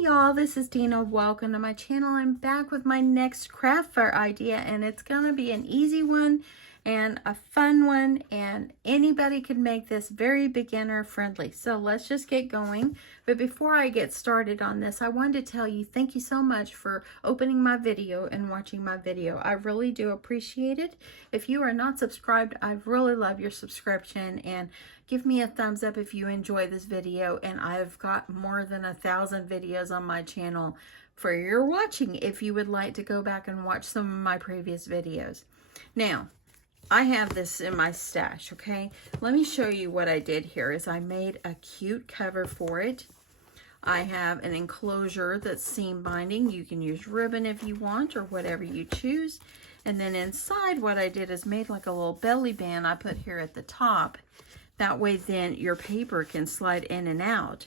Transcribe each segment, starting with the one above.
Hey y'all, this is Dina. Welcome to my channel. I'm back with my next craft fair idea, and it's gonna be an easy one and a fun one, and anybody can make this, very beginner friendly. So let's just get going. But before I get started on this, I wanted to tell you thank you so much for opening my video and watching my video. I really do appreciate it. If you are not subscribed, I really love your subscription, and give me a thumbs up if you enjoy this video. And I've got more than 1,000 videos on my channel for your watching if you would like to go back and watch some of my previous videos. Now, I have this in my stash, okay? Let me show you what I did here is I made a cute cover for it. I have an enclosure that's seam binding. You can use ribbon if you want or whatever you choose. And then inside what I did is made like a little belly band I put here at the top. That way then your paper can slide in and out,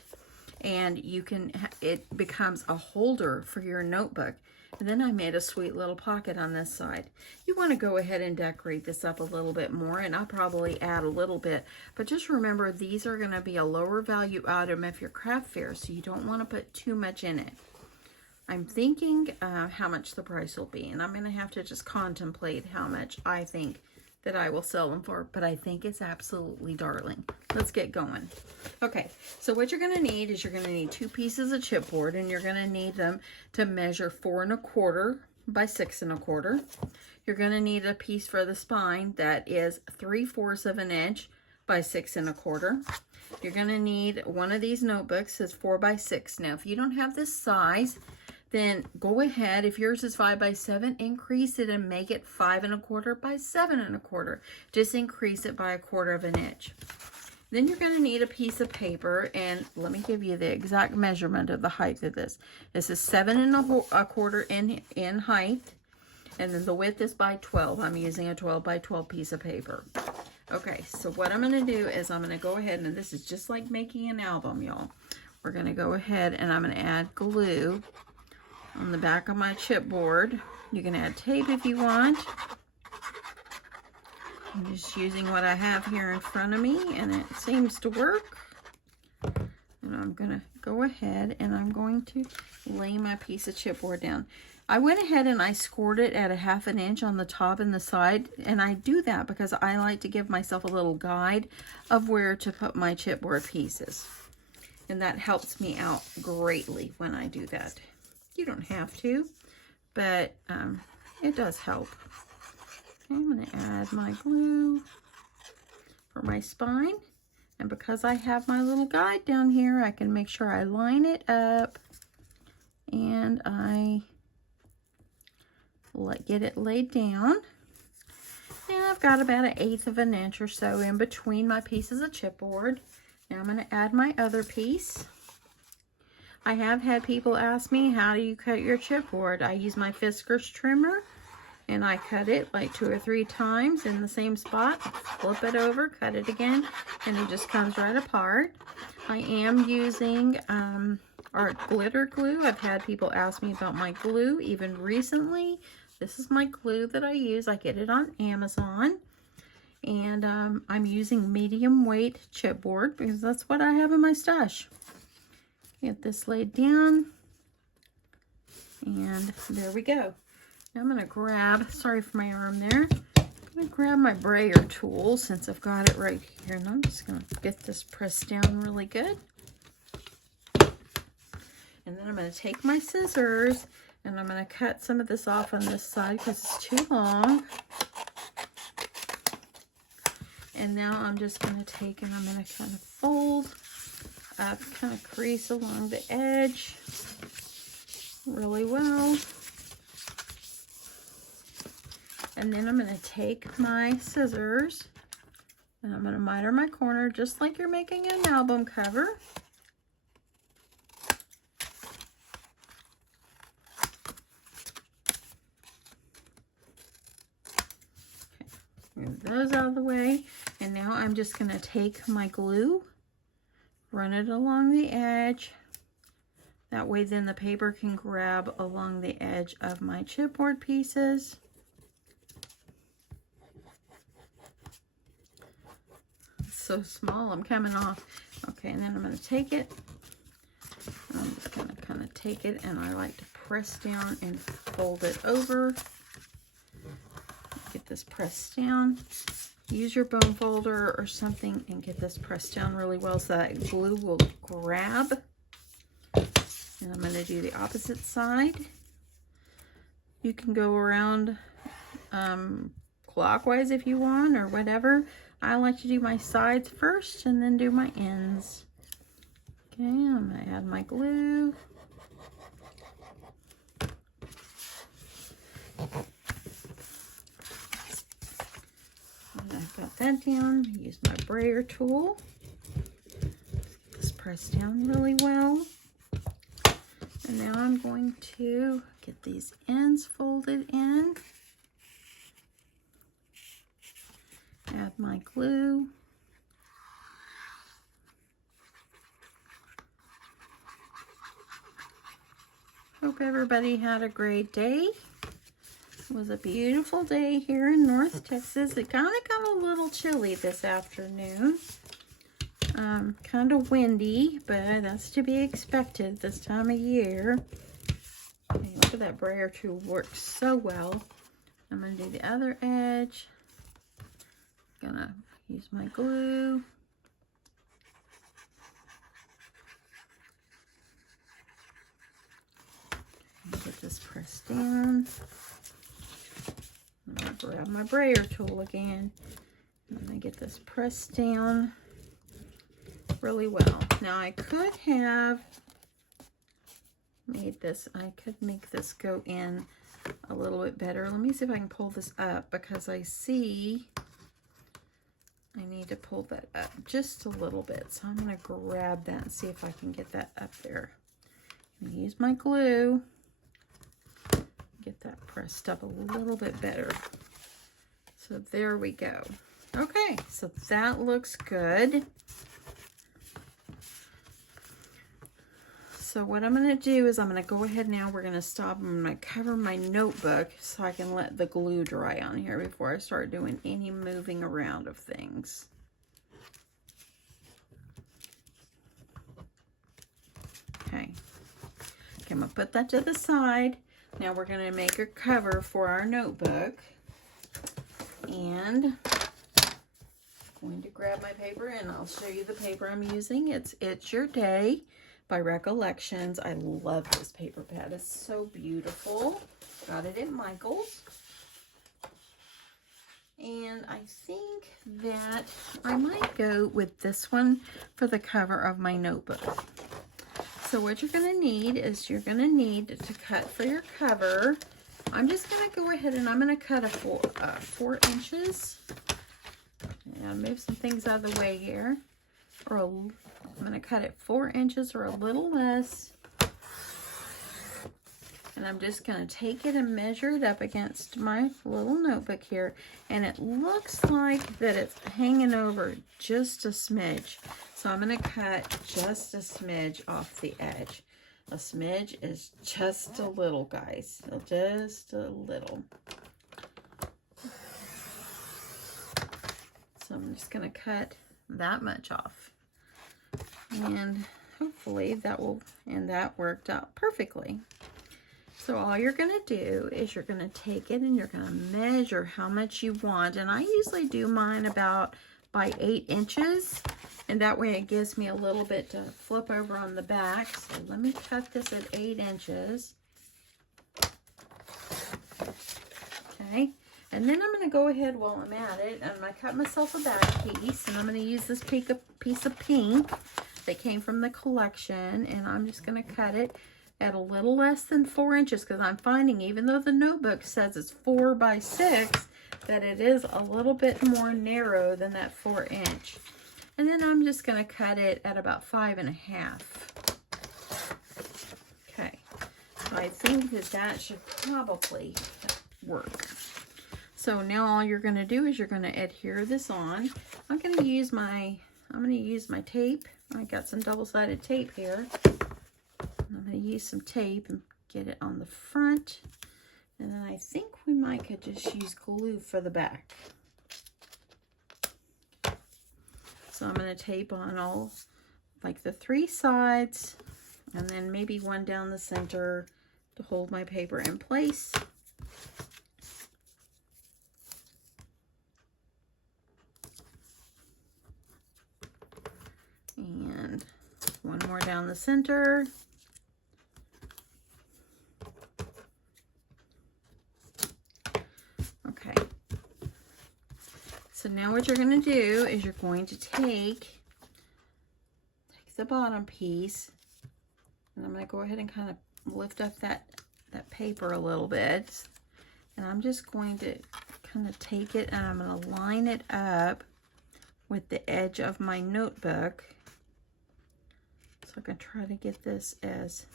and you can, it becomes a holder for your notebook. And then I made a sweet little pocket on this side. You want to go ahead and decorate this up a little bit more, and I'll probably add a little bit. But just remember, these are going to be a lower value item if you're craft fair, so you don't want to put too much in it. I'm thinking how much the price will be, and I'm going to have to just contemplate how much I think that I will sell them for, but I think it's absolutely darling. Let's get going. Okay, so what you're gonna need is you're gonna need 2 pieces of chipboard, and you're gonna need them to measure 4 1/4 by 6 1/4. You're gonna need a piece for the spine that is 3/4 of an inch by 6 1/4. You're gonna need one of these notebooks that's 4 by 6. Now, if you don't have this size, then go ahead, if yours is 5 by 7, increase it and make it 5 1/4 by 7 1/4. Just increase it by 1/4 of an inch. Then you're going to need a piece of paper, and let me give you the exact measurement of the height of this. This is 7 1/4 in height, and then the width is by 12. I'm using a 12 by 12 piece of paper. Okay, so what I'm going to do is I'm going to go ahead, and this is just like making an album, y'all. We're going to go ahead and I'm going to add glue on the back of my chipboard. You can add tape if you want. I'm just using what I have here in front of me, and it seems to work. And I'm gonna go ahead and I'm going to lay my piece of chipboard down. I went ahead and I scored it at 1/2 inch on the top and the side, and I do that because I like to give myself a little guide of where to put my chipboard pieces. And that helps me out greatly when I do that. You don't have to, but it does help. Okay, I'm going to add my glue for my spine. And because I have my little guide down here, I can make sure I line it up and I get it laid down. And I've got about 1/8 of an inch or so in between my pieces of chipboard. Now I'm going to add my other piece. I have had people ask me, how do you cut your chipboard? I use my Fiskars trimmer, and I cut it like 2 or 3 times in the same spot, flip it over, cut it again, and it just comes right apart. I am using our glitter glue. I've had people ask me about my glue even recently. This is my glue that I use. I get it on Amazon. And I'm using medium weight chipboard because that's what I have in my stash. Get this laid down, and there we go. Now I'm going to grab, sorry for my arm there, I'm going to grab my brayer tool since I've got it right here, and I'm just going to get this pressed down really good. And then I'm going to take my scissors, and I'm going to cut some of this off on this side because it's too long. And now I'm just going to take and I'm going to kind of fold up, kind of crease along the edge really well. And then I'm going to take my scissors and I'm going to miter my corner just like you're making an album cover. Okay, move those out of the way. And now I'm just going to take my glue, run it along the edge. That way then the paper can grab along the edge of my chipboard pieces. It's so small, I'm coming off. Okay, and then I'm going to take it. I'm just going to kind of take it and I like to press down and fold it over. Get this pressed down. Use your bone folder or something and get this pressed down really well so that glue will grab. And I'm going to do the opposite side. You can go around clockwise if you want or whatever. I like to do my sides first and then do my ends. Okay, I'm going to add my glue. And I've got that down. Use my brayer tool. Get this pressed down really well. And now I'm going to get these ends folded in. Add my glue. Hope everybody had a great day. It was a beautiful day here in North Texas. It kind of got a little chilly this afternoon. Kind of windy, but that's to be expected this time of year. Okay, look at that brayer tool, works so well. I'm going to do the other edge. Gonna use my glue. Get this pressed down. I'm gonna grab my brayer tool again. I'm gonna get this pressed down really well. Now I could have made this, I could make this go in a little bit better. Let me see if I can pull this up because I see I need to pull that up just a little bit. So I'm going to grab that and see if I can get that up there. I'm going to use my glue. Get that pressed up a little bit better. So there we go. Okay, so that looks good. So what I'm going to do is I'm going to go ahead now. We're going to stop. I'm going to cover my notebook so I can let the glue dry on here before I start doing any moving around of things. Okay. I'm going to put that to the side. Now we're going to make a cover for our notebook. And I'm going to grab my paper and I'll show you the paper I'm using. It's Your Day by Recollections. I love this paper pad. It's so beautiful. Got it at Michael's. And I think that I might go with this one for the cover of my notebook. So what you're going to need is you're going to need to cut for your cover. I'm just going to go ahead and I'm going to cut a 4 inches. And move some things out of the way here. I'm going to cut it 4 inches or a little less. And I'm just going to take it and measure it up against my little notebook here. And it looks like that it's hanging over just a smidge. So I'm going to cut just a smidge off the edge. A smidge is just a little, guys. Just a little. So I'm just going to cut that much off. And hopefully that will, and that worked out perfectly. So all you're going to do is you're going to take it and you're going to measure how much you want. And I usually do mine about by 8 inches. And that way it gives me a little bit to flip over on the back. So let me cut this at 8 inches. Okay. And then I'm going to go ahead while I'm at it, and I'm going to cut myself a back piece. And I'm going to use this piece of pink that came from the collection. And I'm just going to cut it at a little less than 4 inches because I'm finding, even though the notebook says it's 4 by 6, that it is a little bit more narrow than that 4 inch. And then I'm just going to cut it at about 5.5. Okay, so I think that that should probably work. So now all you're going to do is you're going to adhere this on. I'm going to use my tape. I got some double-sided tape here. I'm going to use some tape and get it on the front. And then I think we might could just use glue for the back. So I'm going to tape on all, like the 3 sides And then maybe one down the center to hold my paper in place. And one more down the center. Okay. So now what you're going to do is you're going to take the bottom piece, and I'm going to go ahead and kind of lift up that paper a little bit. And I'm just going to kind of take it and I'm going to line it up with the edge of my notebook. So I can try to get this as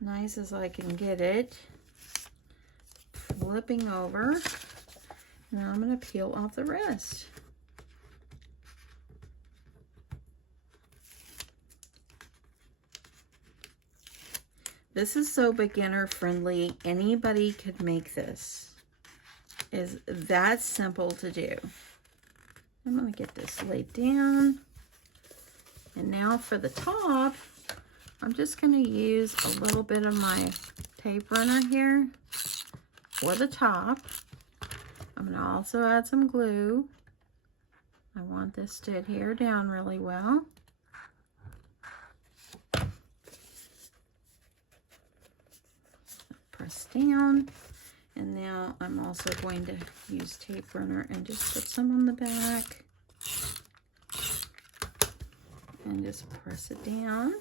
nice as I can get it. Flipping over. Now I'm going to peel off the rest. This is so beginner friendly. Anybody could make this. It's that simple to do. I'm going to get this laid down. And now for the top, I'm just going to use a little bit of my tape runner here for the top. I'm going to also add some glue. I want this to adhere down really well. Press down. And now I'm also going to use tape runner and just put some on the back. And just press it down.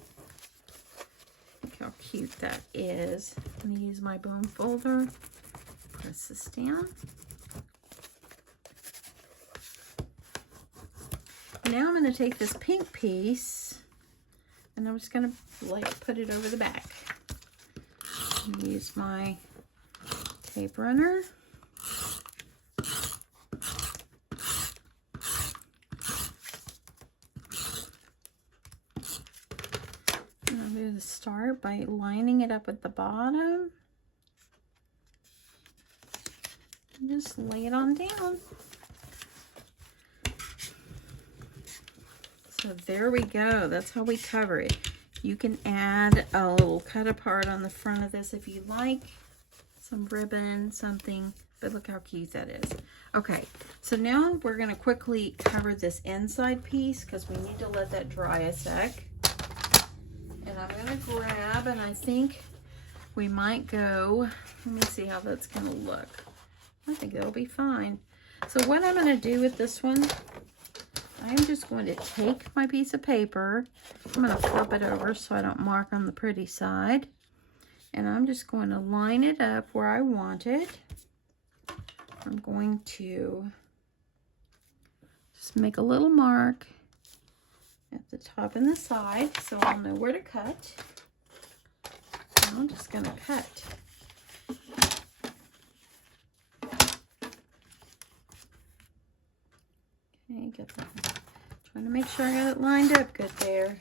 Look how cute that is. I'm going to use my bone folder. Press this down. Now I'm going to take this pink piece and I'm just going to like put it over the back. Use my tape runner. And I'm going to start by lining it up at the bottom. And just lay it on down. So there we go. That's how we cover it. You can add a little cut apart on the front of this if you like. Some ribbon, something. But look how cute that is. Okay, so now we're going to quickly cover this inside piece because we need to let that dry a sec. And I'm going to grab, and I think we might go, let me see how that's going to look. I think that'll be fine. So what I'm going to do with this one, I'm just going to take my piece of paper. I'm going to flip it over so I don't mark on the pretty side. And I'm just going to line it up where I want it. I'm going to just make a little mark at the top and the side so I'll know where to cut. And I'm just going to cut. Okay, get that. Trying to make sure I got it lined up good there.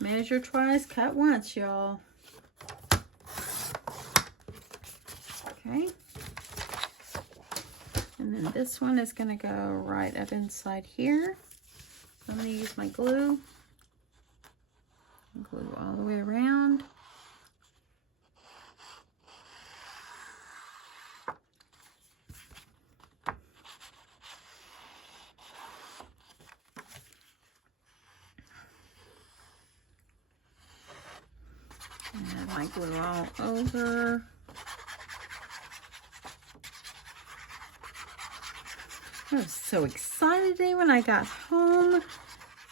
Measure twice, cut once, y'all. Okay. And then this one is going to go right up inside here. I'm going to use my glue. Glue all the way around. And my glue all over. I was so excited today when I got home.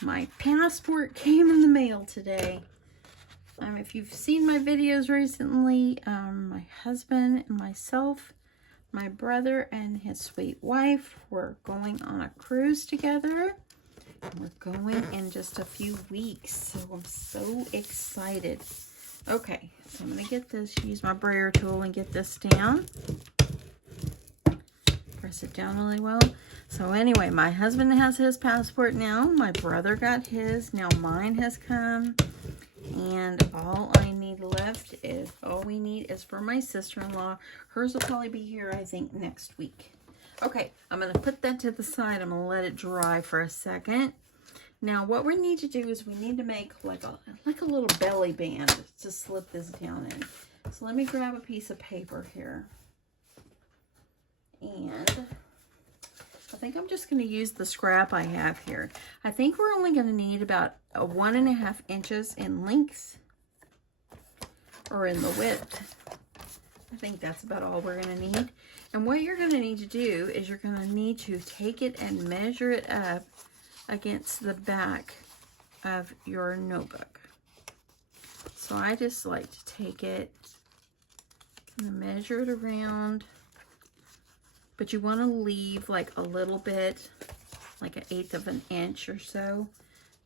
My passport came in the mail today. If you've seen my videos recently, my husband and myself, my brother and his sweet wife, were going on a cruise together. We're going in just a few weeks, so I'm so excited. Okay, so I'm going to get this, use my brayer tool and get this down. Press it down really well. So anyway, my husband has his passport now. My brother got his. Now mine has come. And all we need is for my sister-in-law. Hers will probably be here, I think, next week. Okay, I'm going to put that to the side. I'm going to let it dry for a second. Now what we need to do is we need to make like a little belly band to slip this down in. So let me grab a piece of paper here. And I think I'm just going to use the scrap I have here. I think we're only going to need about 1.5 inches in length or in the width. I think that's about all we're going to need. And what you're going to need to do is you're going to need to take it and measure it up against the back of your notebook. So I just like to take it and measure it around. But you want to leave like a little bit, like 1/8 of an inch or so,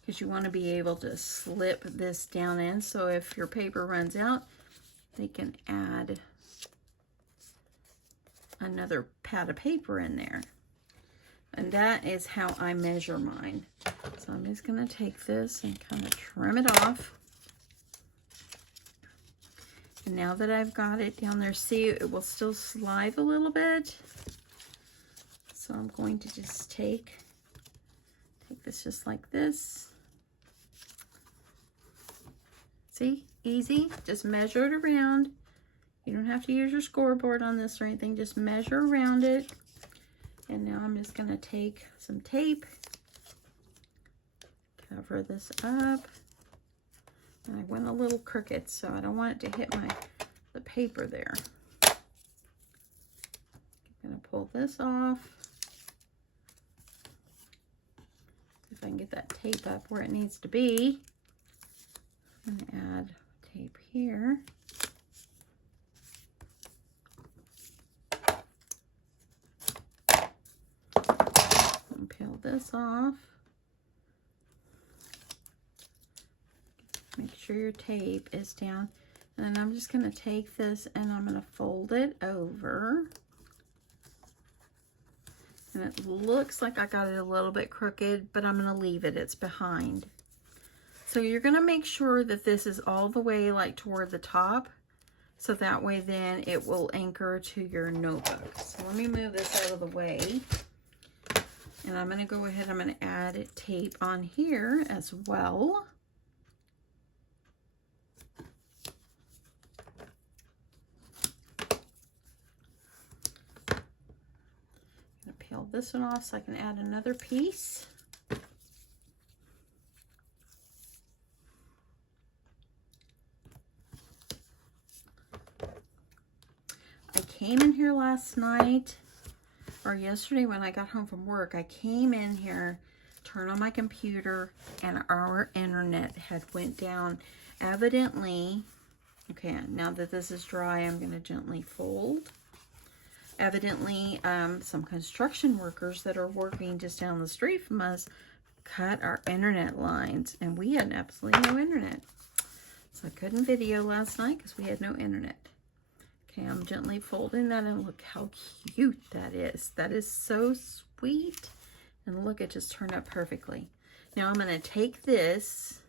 because you want to be able to slip this down in. So if your paper runs out, they can add another pad of paper in there. And that is how I measure mine. So I'm just going to take this and kind of trim it off. And now that I've got it down there, see, it will still slide a little bit. So I'm going to just take this just like this. See, easy, just measure it around. You don't have to use your scoreboard on this or anything, just measure around it. And now I'm just gonna take some tape, cover this up. And I went a little crooked, so I don't want it to hit the paper there. I'm gonna pull this off. If I can get that tape up where it needs to be. I'm gonna add tape here. And peel this off. Make sure your tape is down. And then I'm just gonna take this and I'm gonna fold it over. And it looks like I got it a little bit crooked, but I'm gonna leave it, it's behind. So you're gonna make sure that this is all the way like toward the top, so that way then it will anchor to your notebook. So let me move this out of the way. And I'm gonna go ahead, I'm gonna add tape on here as well. Peel this one off so I can add another piece. I came in here last night or yesterday when I got home from work. I came in here, turned on my computer, and our internet had went down. Evidently, okay, now that this is dry, I'm going to gently fold. Evidently, some construction workers that are working just down the street from us cut our internet lines, and we had absolutely no internet. So I couldn't video last night because we had no internet. Okay, I'm gently folding that, and look how cute that is. That is so sweet. And look, it just turned out perfectly. Now I'm going to take this,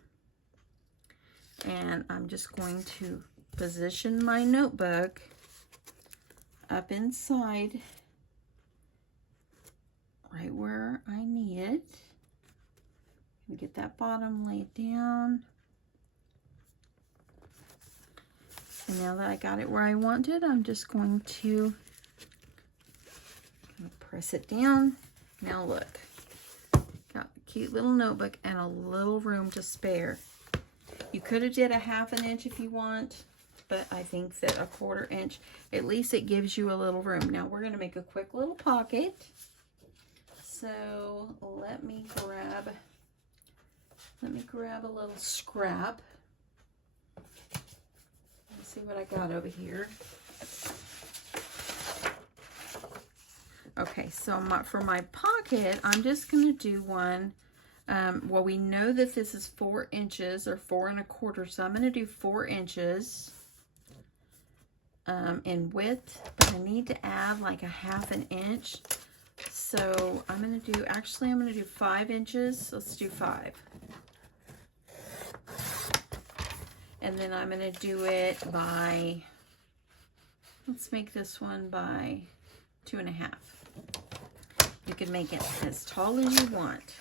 and I'm just going to position my notebook up inside right where I need it. And get that bottom laid down. And now that I got it where I want it, I'm just going to press it down. Now look, got a cute little notebook and a little room to spare. You could have did a 1/2 inch if you want, but I think that a 1/4 inch, at least it gives you a little room. Now we're going to make a quick little pocket. So let me grab a little scrap. Let's see what I got over here. Okay, so for my pocket, I'm just going to do one. Well, we know that this is 4 inches or 4 1/4, so I'm going to do 4 inches. In width, but I need to add like a 1/2 inch. So I'm going to do, actually I'm going to do 5 inches. Let's do 5. And then I'm going to do it by, let's make this one by 2.5. You can make it as tall as you want.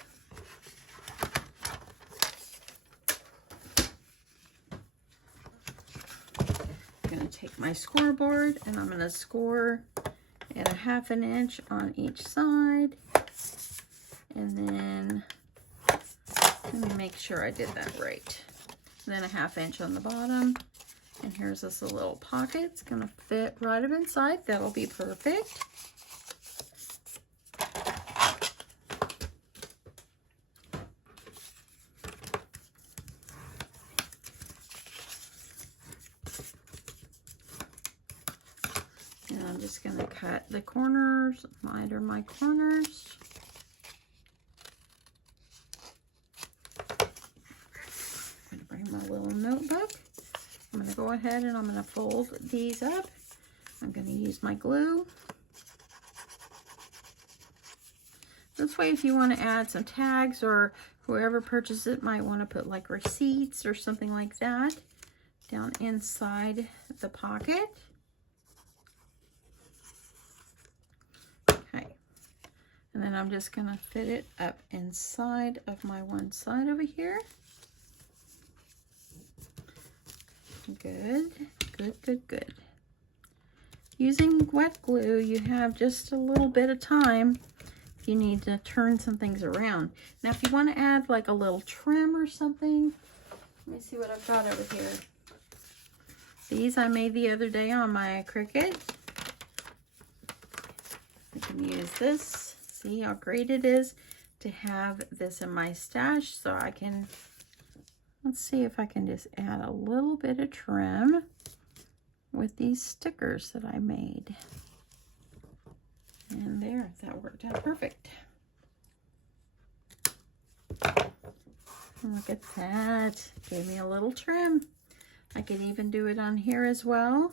my scoreboard, and I'm going to score at 1/2 inch on each side. And then, let me make sure I did that right. And then 1/2 inch on the bottom. And here's this little pocket. It's going to fit right up inside. That'll be perfect. And I'm just going to cut the corners, miter my corners. I'm going to bring my little notebook. I'm going to go ahead and I'm going to fold these up. I'm going to use my glue. This way, if you want to add some tags, or whoever purchases it might want to put like receipts or something like that down inside the pocket. Okay. And then I'm just going to fit it up inside of my one side over here. Good, good, good, good. Using wet glue, you have just a little bit of time if you need to turn some things around. Now, if you want to add like a little trim or something, let me see what I've got over here. These I made the other day on my Cricut. I can use this. See how great it is to have this in my stash, so I can, let's see if I can just add a little bit of trim with these stickers that I made. And there, that worked out perfect. Look at that. Gave me a little trim. I could even do it on here as well.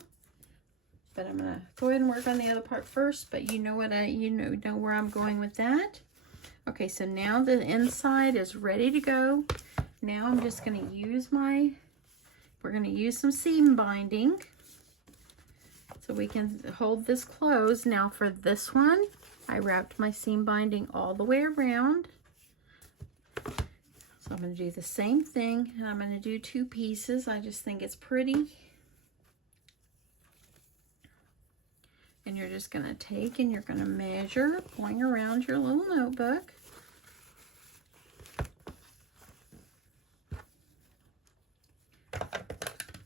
But I'm gonna go ahead and work on the other part first, but you know what you know where I'm going with that. Okay, so now the inside is ready to go. Now I'm just gonna use we're gonna use some seam binding so we can hold this closed. Now for this one, I wrapped my seam binding all the way around. So I'm gonna do the same thing, and I'm gonna do 2 pieces. I just think it's pretty. And you're just gonna take and you're gonna measure, going around your little notebook.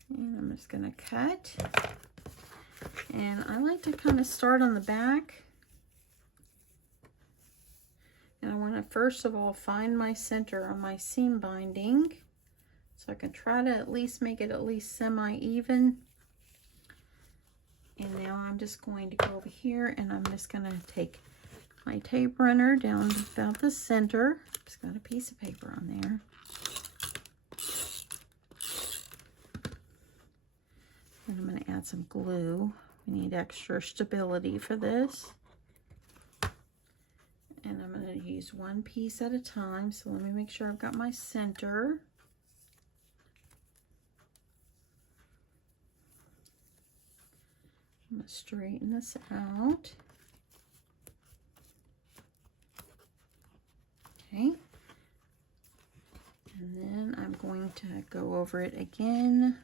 And I'm just gonna cut. And I like to kind of start on the back. And I want to first of all find my center on my seam binding. So I can try to at least make it at least semi-even. And now I'm just going to go over here and I'm just going to take my tape runner down about the center. Just got a piece of paper on there. And I'm going to add some glue. We need extra stability for this. And I'm going to use one piece at a time. So let me make sure I've got my center. I'm going to straighten this out. Okay. And then I'm going to go over it again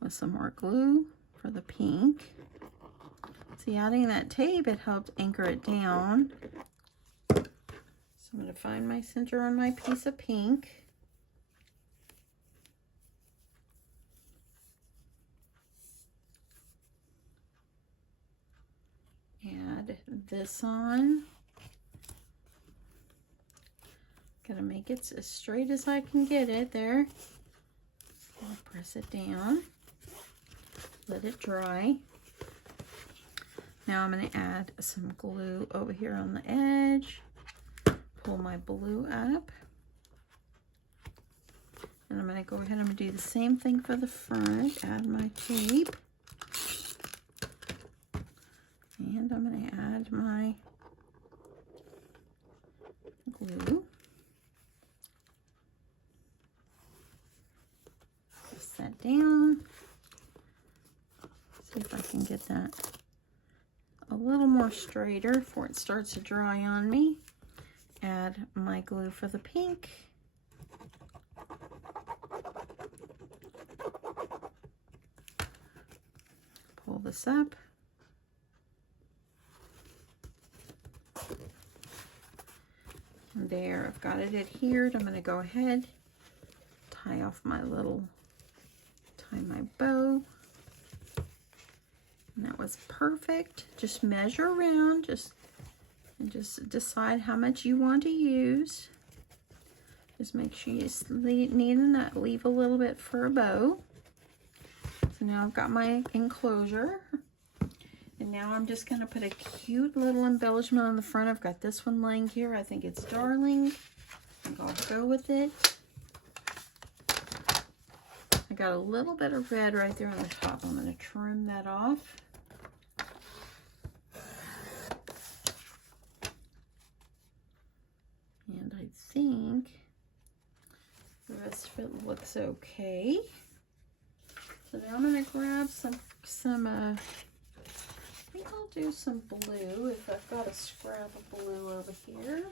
with some more glue for the pink. See, adding that tape, it helped anchor it down. So I'm going to find my center on my piece of pink. Add this on. Gonna make it as straight as I can get it there. I'll press it down. Let it dry. Now I'm going to add some glue over here on the edge. Pull my blue up. And I'm going to go ahead and do the same thing for the front. Add my tape. And I'm going to add my glue. Press that down. See if I can get that a little more straighter before it starts to dry on me. Add my glue for the pink. this up. And there, I've got it adhered. I'm going to go ahead, tie my bow. And that was perfect. Just measure around, just decide how much you want to use. Just make sure you leave a little bit for a bow. So now I've got my enclosure. And now I'm just going to put a cute little embellishment on the front. I've got this one laying here. I think it's darling. I think I'll go with it. I got a little bit of red right there on the top. I'm going to trim that off. And I think the rest of it looks okay. So now I'm going to grab some I think I'll do some blue if I've got a scrap of blue over here.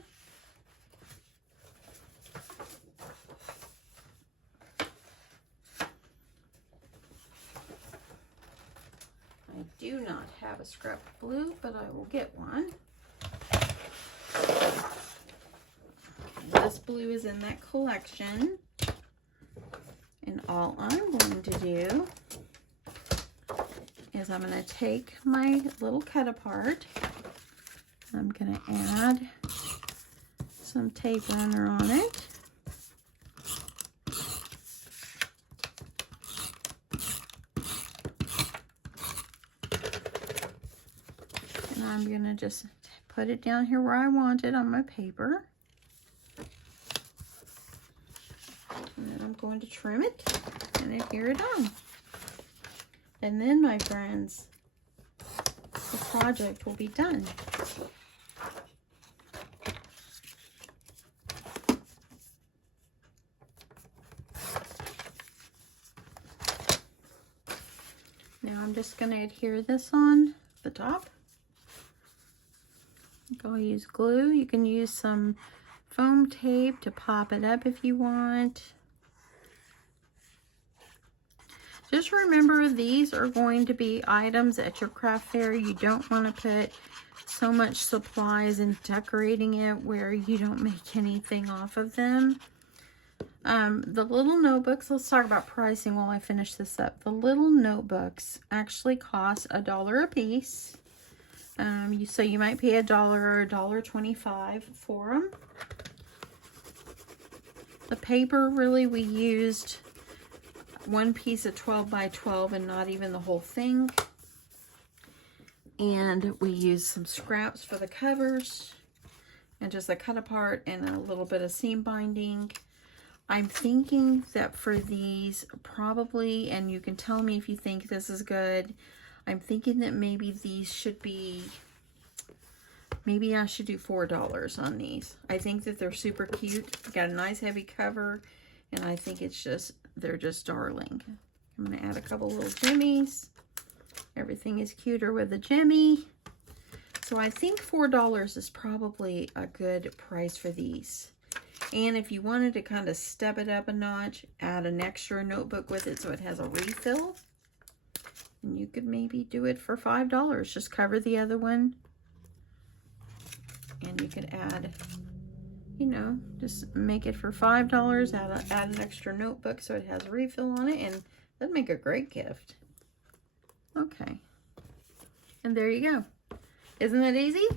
I do not have a scrap of blue, but I will get one. This blue is in that collection. And all I'm going to do is I'm going to take my little cut apart. I'm going to add some tape runner on it. And I'm going to just put it down here where I want it on my paper. And then I'm going to trim it and adhere it on. And then, my friends, the project will be done. Now I'm just going to adhere this on the top. I'll use glue. You can use some foam tape to pop it up if you want. Just remember, these are going to be items at your craft fair. You don't want to put so much supplies and decorating it where you don't make anything off of them. The little notebooks, let's talk about pricing while I finish this up. The little notebooks actually cost $1 a piece. So you might pay $1 or $1.25 for them. The paper, really, we used one piece of 12 by 12 and not even the whole thing. And we used some scraps for the covers and just a cut apart and a little bit of seam binding. I'm thinking that for these, probably, and you can tell me if you think this is good, I'm thinking that maybe these should be, maybe I should do $4 on these. I think that they're super cute. Got a nice heavy cover, and I think it's just, they're just darling. I'm going to add a couple little jimmies. Everything is cuter with a jimmy. So I think $4 is probably a good price for these. And if you wanted to kind of step it up a notch, add an extra notebook with it so it has a refill. And you could maybe do it for $5. Just cover the other one. And you could add, you know, just make it for $5. Add an extra notebook so it has a refill on it. And that'd make a great gift. Okay. And there you go. Isn't that easy?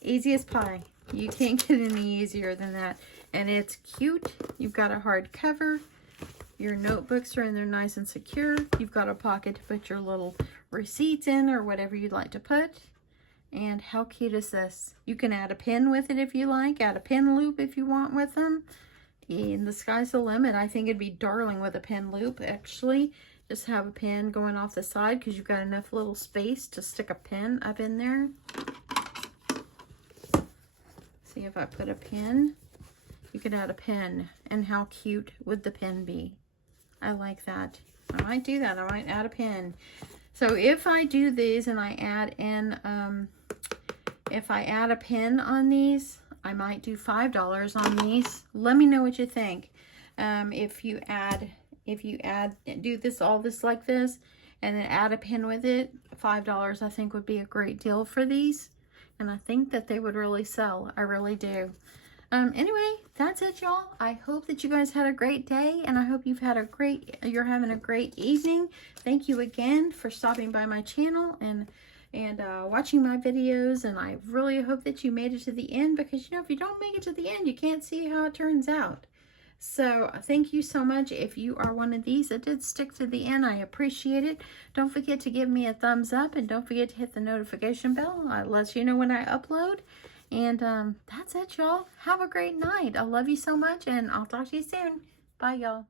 Easy as pie. You can't get any easier than that. And it's cute. You've got a hard cover. Your notebooks are in there nice and secure. You've got a pocket to put your little receipts in or whatever you'd like to put. And how cute is this? You can add a pen with it if you like. Add a pen loop if you want with them. And the sky's the limit. I think it'd be darling with a pen loop, actually. Just have a pen going off the side because you've got enough little space to stick a pen up in there. See if I put a pen. You could add a pen, and how cute would the pen be? I like that. I might do that. I might add a pen. So if I do these and I add in, if I add a pen on these, I might do $5 on these. Let me know what you think. If you do all this like this, and then add a pen with it, $5, I think would be a great deal for these. And I think that they would really sell. I really do. Anyway, that's it, y'all. I hope that you guys had a great day, and I hope you're having a great evening. Thank you again for stopping by my channel and watching my videos, and I really hope that you made it to the end, because you know, if you don't make it to the end, you can't see how it turns out. So thank you so much. If you are one of these that did stick to the end, I appreciate it. Don't forget to give me a thumbs up, and don't forget to hit the notification bell. It lets you know when I upload. And that's it, y'all. Have a great night. I love you so much, and I'll talk to you soon. Bye, y'all.